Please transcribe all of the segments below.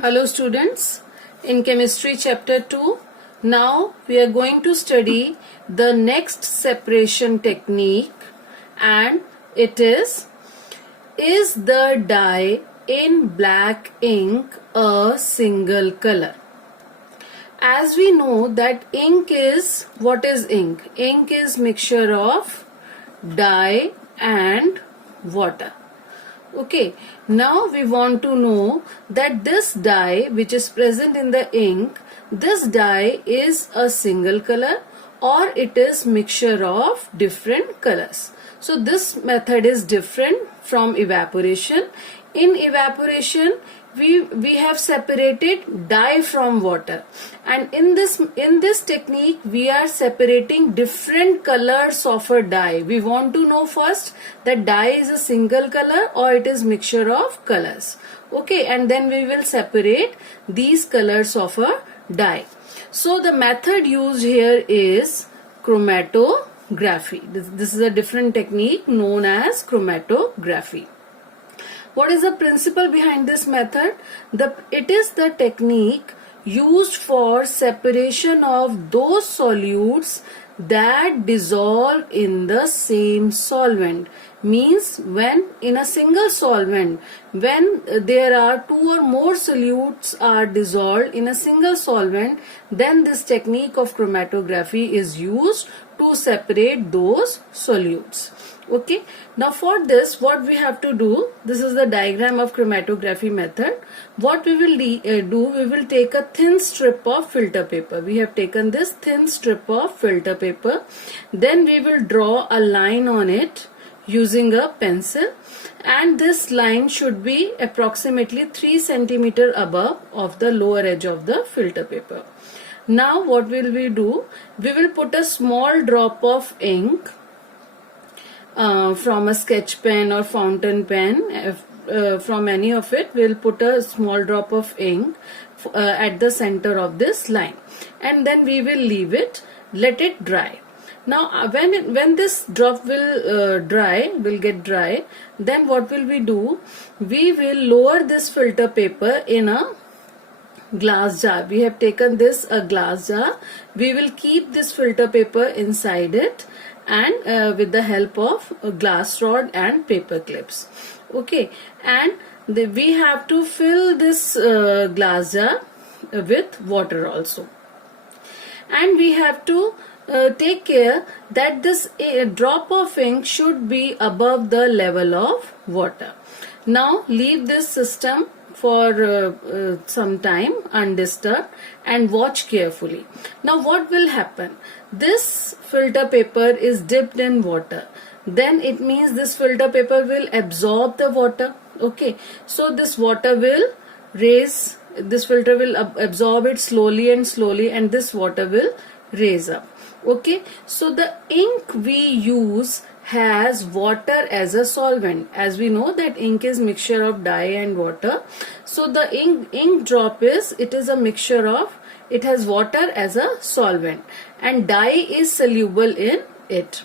Hello students, in chemistry chapter 2, now we are going to study the next separation technique, and it is the dye in black ink a single color? As we know that ink is, what is ink? Ink is mixture of dye and water. Okay, now we want to know that this dye which is present in the ink, this dye is a single color or it is mixture of different colors. So this method is different from evaporation. In evaporation, we have separated dye from water, and in this technique we are separating different colors of a dye. We want to know first that dye is a single color or it is mixture of colors. Okay, and then we will separate these colors of a dye. So the method used here is chromatography. This is a different technique known as chromatography. What is the principle behind this method? It is the technique used for separation of those solutes that dissolve in the same solvent. Means when in a single solvent, when there are two or more solutes are dissolved in a single solvent, then this technique of chromatography is used to separate those solutes. Okay, now for this what we have to do, this is the diagram of chromatography method. What we will do, we will take a thin strip of filter paper. We have taken this thin strip of filter paper, then we will draw a line on it using a pencil, and this line should be approximately 3 centimeter above of the lower edge of the filter paper. Now what will we do, we will put a small drop of ink from a sketch pen or fountain pen, from any of it, we'll put a small drop of ink at the center of this line, and then we will leave it, let it dry. Now when this drop will get dry, then what will we do, we will lower this filter paper in a glass jar. We have taken this a glass jar. We will keep this filter paper inside it, and with the help of a glass rod and paper clips. Okay, and we have to fill this glass jar with water also, and we have to take care that this drop of ink should be above the level of water. Now leave this system for some time undisturbed and watch carefully. Now what will happen? This filter paper is dipped in water. Then it means this filter paper will absorb the water. Okay, so this water will raise, this filter will absorb it slowly, and this water will raise up. Okay, so the ink we use has water as a solvent. As we know that ink is mixture of dye and water, so the ink drop is, it is a mixture of, it has water as a solvent, and dye is soluble in it.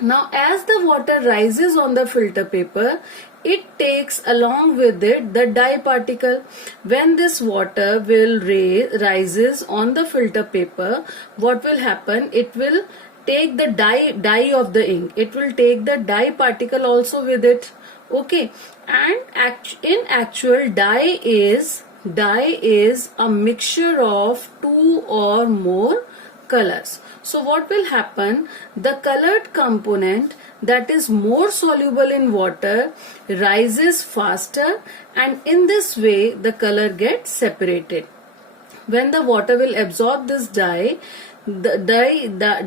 Now as the water rises on the filter paper, it takes along with it the dye particle. When this water will rises on the filter paper, what will happen? It will take the dye of the ink. It will take the dye particle also with it. Okay, and in actual dye is a mixture of two or more colors. So what will happen? The colored component that is more soluble in water rises faster, and in this way the color gets separated. When the water will absorb this dye, the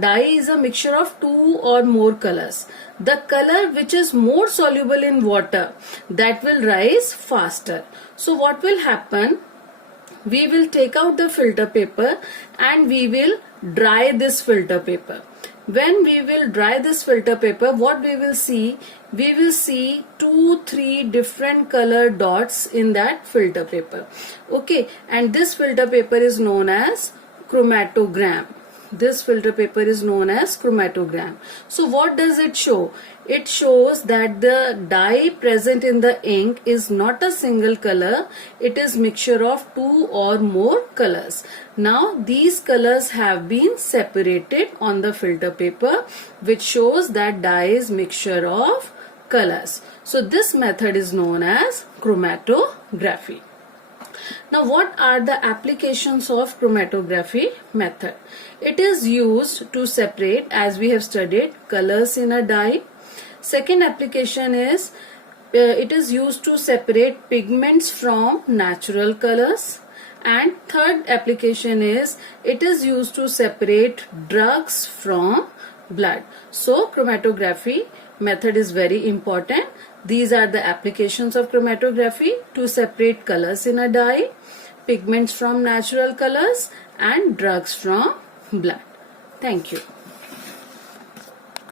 dye is a mixture of two or more colors. The color which is more soluble in water, that will rise faster. So what will happen? We will take out the filter paper and we will dry this filter paper. When we will dry this filter paper, what we will see? We will see 2-3 different color dots in that filter paper. Okay, and this filter paper is known as chromatogram. This filter paper is known as chromatogram. So what does it show? it shows that the dye present in the ink is not a single color, it is mixture of two or more colors. Now these colors have been separated on the filter paper, which shows that dye is mixture of colors. So this method is known as chromatography. Now what are the applications of chromatography method? It is used to separate, as we have studied, colors in a dye. Second application is it is used to separate pigments from natural colors. And third application is it is used to separate drugs from blood. So chromatography method is very important. These are the applications of chromatography: to separate colors in a dye, pigments from natural colors, and drugs from blood. Thank you.